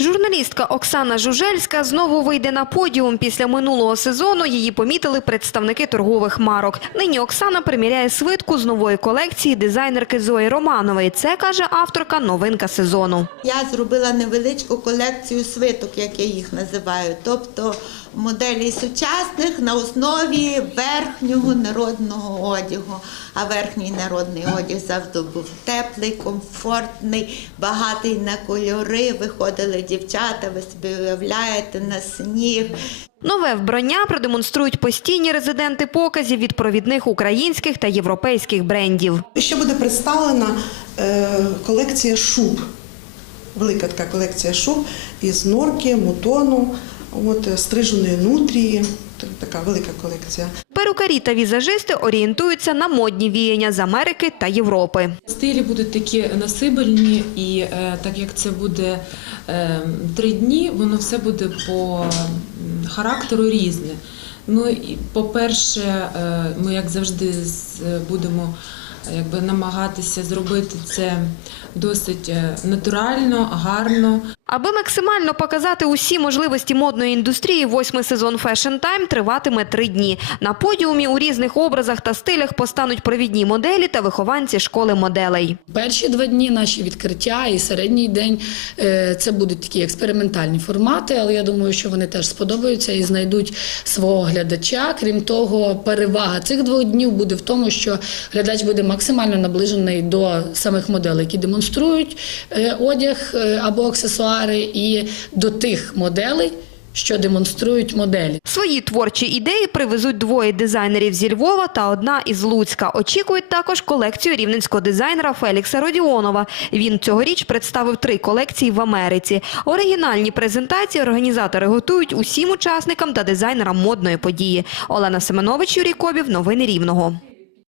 Журналістка Оксана Жужельська знову вийде на подіум. Після минулого сезону її помітили представники торгових марок. Нині Оксана приміряє свитку з нової колекції дизайнерки Зої Романової. Це, каже авторка, новинка сезону. Я зробила невеличку колекцію свиток, як я їх називаю, тобто моделі сучасних на основі верхнього народного одягу. А верхній народний одяг завжди був теплий, комфортний, багатий на кольори. Виходили дівчата, ви собі уявляєте, на сніг. Нове вбрання продемонструють постійні резиденти показів від провідних українських та європейських брендів. Ще буде представлена е, колекція шуб. Велика така колекція шуб із норки, мутону, от, е, стриженої нутрії. Така велика колекція. Перукарі та візажисти орієнтуються на модні віяння з Америки та Європи. Стилі будуть такі насибельні, і е, так як це буде е, три дні, воно все буде по характеру різне. Ну по-перше, е, ми як завжди будемо якби намагатися зробити це досить е, натурально, гарно. Аби максимально показати усі можливості модної індустрії, восьмий сезон Fashion Time триватиме три дні. На подіумі у різних образах та стилях постануть провідні моделі та вихованці школи моделей. Перші два дні наші відкриття і середній день е, це будуть такі експериментальні формати, але я думаю, що вони теж сподобаються і знайдуть свого глядача. Крім того, перевага цих двох днів буде в тому, що глядач буде максимально наближений до самих моделей, які демонструють е, одяг е, або аксесуари, і до тих моделей, що демонструють моделі. Свої творчі ідеї привезуть двоє дизайнерів зі Львова та одна із Луцька. Очікують також колекцію рівненського дизайнера Фелікса Родіонова. Він цьогоріч представив три колекції в Америці. Оригінальні презентації організатори готують усім учасникам та дизайнерам модної події. Олена Семенович, Юрій Кобів. Новини Рівного.